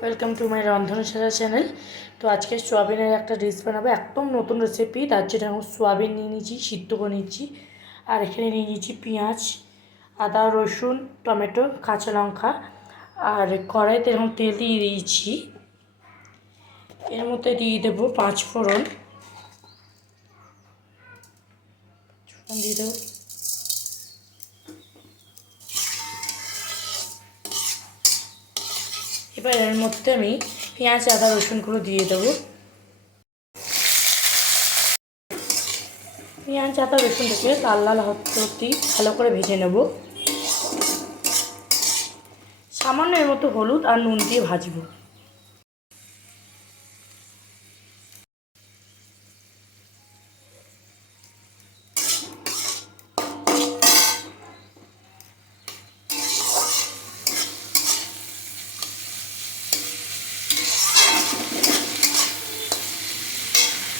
Welcome to my রন্ধনশালা channel. তো আজকে সোয়াবিনের একটা ডিশ বানাবো, একদম নতুন রেসিপি। তার জন্য এখন সোয়াবিন নিয়ে নিয়েছি, সিদ্ধ করে নিচ্ছি। আর এখানে নিয়ে নিয়েছি পেঁয়াজ, আদা, রসুন, টমেটো, কাঁচা লঙ্কা। আর কড়াইতে এখন তেল দিয়ে দিয়েছি। এর মধ্যে দিয়ে দেবো 5 ফোড়ন দিয়ে দেবো। এবার এর মধ্যে আমি পেঁয়াজ, আদা, রসুনগুলো দিয়ে দেবো। পেঁয়াজ, আদা, রসুনটাকে লাল লাল হতে ভালো করে ভেজে নেব। সামান্য এর মতো হলুদ আর নুন দিয়ে ভাজবো।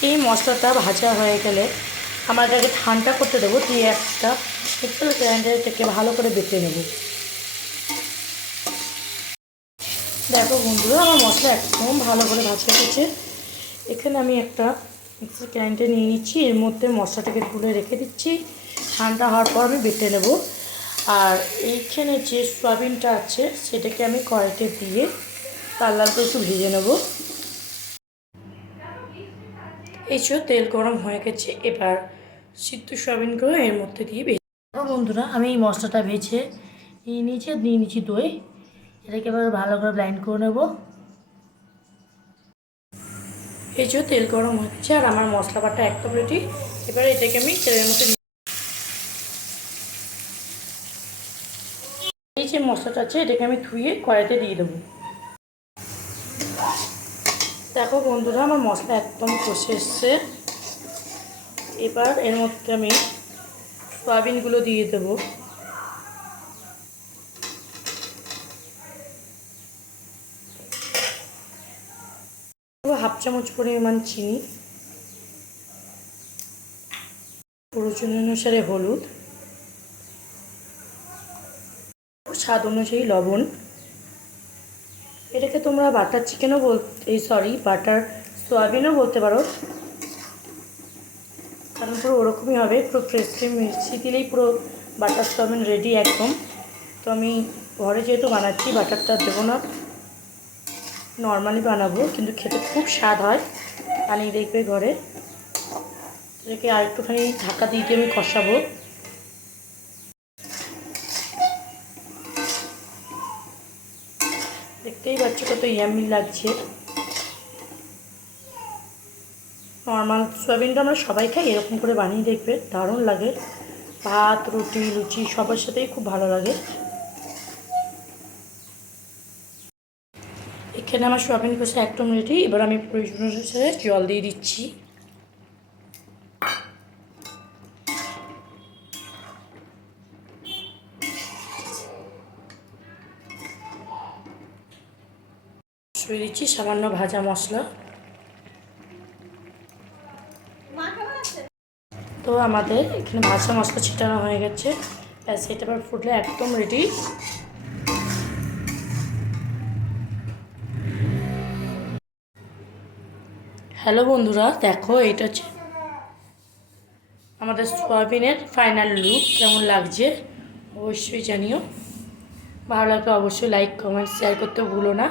এই মশলাটা ভাজা হয়ে গেলে আমরা এটাকে ঠান্ডা করতে দেবো, দিয়ে একটা মিক্সার গ্রাইন্ডারে থেকে ভালো করে বেটে নেব। দেখো বন্ধুরা, আমার মশলা একদম ভালো করে ভাজা হয়েছে। এখানে আমি একটা মিক্সার গ্রাইন্ডার নিয়ে নিচ্ছি, এর মধ্যে মশলাটাকে তুলে রেখে দিচ্ছি। ঠান্ডা হওয়ার পর আমি বেটে নেব। আর এইখানে যে সয়াবিনটা আছে সেটাকে আমি কড়াইতে দিয়ে লাল লাল করে একটু ভেজে নেব। এই তেল গরম হয়ে গেছে, এবার সিদ্ধ সয়াবিনগুলো এর মধ্যে দিয়ে ভেজে। বন্ধুরা, আমি এই মশলাটা ভেজে নিয়ে নিয়েছি দই। এটাকে এবার ভালো করে ব্লাইন্ড করে নেব। এই তেল গরম হয়ে গেছে আর আমার মশলা বাটা একদম রেডি। এবার এটাকে আমি তেলের মধ্যে এই যে মশলাটা আছে এটাকে আমি ধুয়ে কড়াইতে দিয়ে দেবো। দেখো বন্ধুরা, আমার মশলা একদম কষে এসছে। এবার এর মধ্যে আমি সয়াবিনগুলো দিয়ে দেবো। হাফ চামচ পরিমাণ চিনি, প্রয়োজন অনুসারে হলুদ, স্বাদ অনুযায়ী লবণ। এটাকে তোমরা বাটার চিকেনও বাটার সয়াবিনও বলতে পারো, কারণ পুরো ওরকমই হবে। পুরো ফ্রেশ ক্রিম মিষ্টি দিলেই পুরো বাটার সয়াবিন রেডি একদম। তো আমি ঘরে যেহেতু বানাচ্ছি বাটারটা দেবো না, নর্মালি বানাবো, কিন্তু খেতে খুব স্বাদ হয়। বানিয়ে দেখবে ঘরে। এটাকে আর একটুখানি ঢাকা দিয়ে আমি কষাবো। দেখতেই পাচ্ছ কত ইয়াম্মি লাগছে। নর্মাল সয়াবিনটা আমরা সবাই খাই, এরকম করে বানিয়ে দেখবে, দারুণ লাগে। ভাত, রুটি, লুচি সবার সাথেই খুব ভালো লাগে। এখানে আমার সয়াবিন কষা একদম রেডি। এবার আমি প্রয়োজন অনুসারে জল দিয়ে দিচ্ছি। দিয়ে দিচ্ছি সামান্য ভাজা মশলা। তো আমাদের এখানে ভাজা মশলা ছিটানো হয়ে গেছে, ব্যাস এটা এবার ফুটলে একদম রেডি। হ্যালো বন্ধুরা, দেখো এটা হচ্ছে আমাদের সয়াবিনের ফাইনাল লুক। কেমন লাগছে অবশ্যই জানিও। ভালো লাগলে অবশ্যই লাইক, কমেন্ট, শেয়ার করতেও ভুলো না।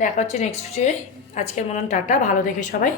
দেখা হচ্ছে নেক্সট ভিডিওয়ে। আজকের মতন টাটা, ভালো দেখে সবাই।